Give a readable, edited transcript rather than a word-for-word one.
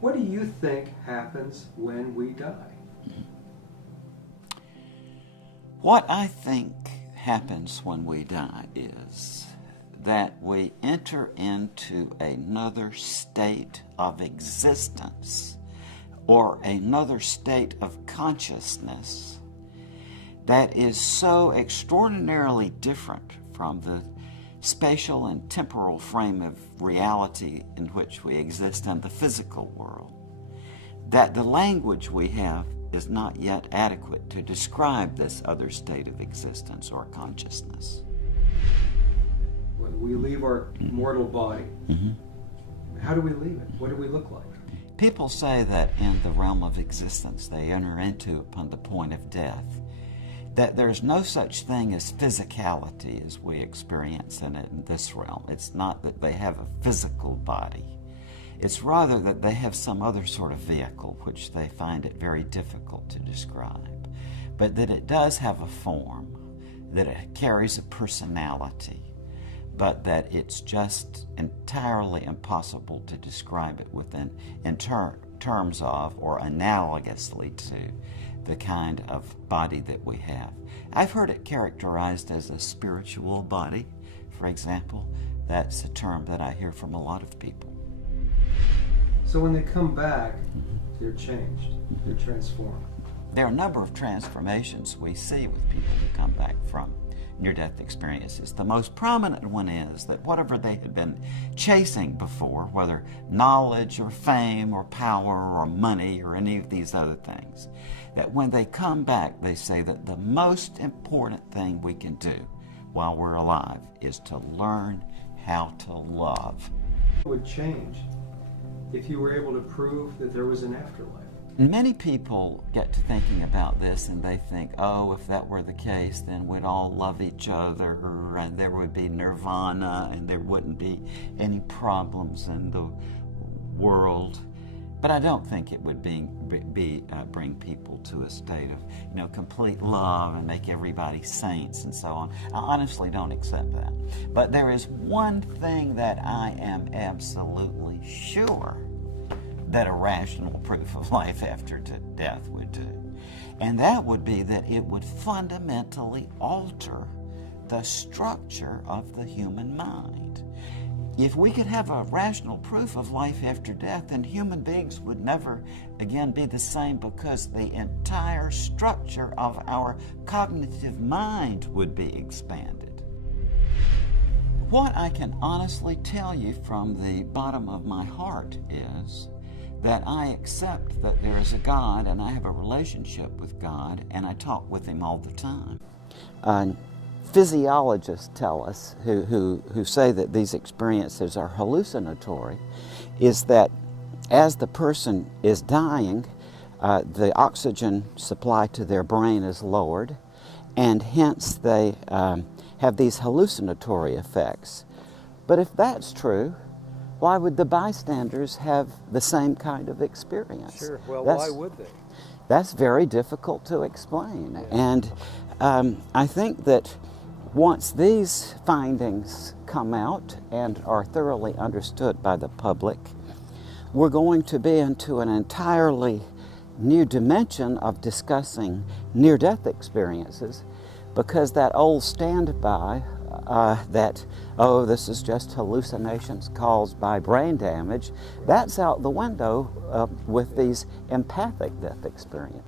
What do you think happens when we die? What I think happens when we die is that we enter into another state of existence or another state of consciousness that is so extraordinarily different from the spatial and temporal frame of reality in which we exist in the physical world, that the language we have is not yet adequate to describe this other state of existence or consciousness. When we leave our mortal body, how do we leave it? What do we look like? People say that in the realm of existence they enter into upon the point of death, that there's no such thing as physicality as we experience in it in this realm. It's not that they have a physical body. It's rather that they have some other sort of vehicle which they find it very difficult to describe, but that it does have a form, that it carries a personality, but that it's just entirely impossible to describe it in terms of or analogously to the kind of body that we have. I've heard it characterized as a spiritual body, for example. That's a term that I hear from a lot of people. So when they come back, they're changed, they're transformed. There are a number of transformations we see with people who come back from near-death experiences. The most prominent one is that whatever they had been chasing before, whether knowledge or fame or power or money or any of these other things, that when they come back, they say that the most important thing we can do while we're alive is to learn how to love. What would change if you were able to prove that there was an afterlife? Many people get to thinking about this and they think, oh, if that were the case, then we'd all love each other and there would be nirvana and there wouldn't be any problems in the world. But I don't think it would bring people to a state of complete love and make everybody saints and so on. I honestly don't accept that. But there is one thing that I am absolutely sure that a rational proof of life after death would do. And that would be that it would fundamentally alter the structure of the human mind. If we could have a rational proof of life after death, then human beings would never again be the same, because the entire structure of our cognitive mind would be expanded. What I can honestly tell you from the bottom of my heart is that I accept that there is a God and I have a relationship with God and I talk with Him all the time. Physiologists tell us, who say that these experiences are hallucinatory, is that as the person is dying, the oxygen supply to their brain is lowered, and hence they have these hallucinatory effects. But if that's true, why would the bystanders have the same kind of experience? Sure. Well, why would they? That's very difficult to explain. Yeah. And I think that once these findings come out and are thoroughly understood by the public, we're going to be into an entirely new dimension of discussing near-death experiences, because that old standby that, oh, this is just hallucinations caused by brain damage, that's out the window with these empathic death experiences.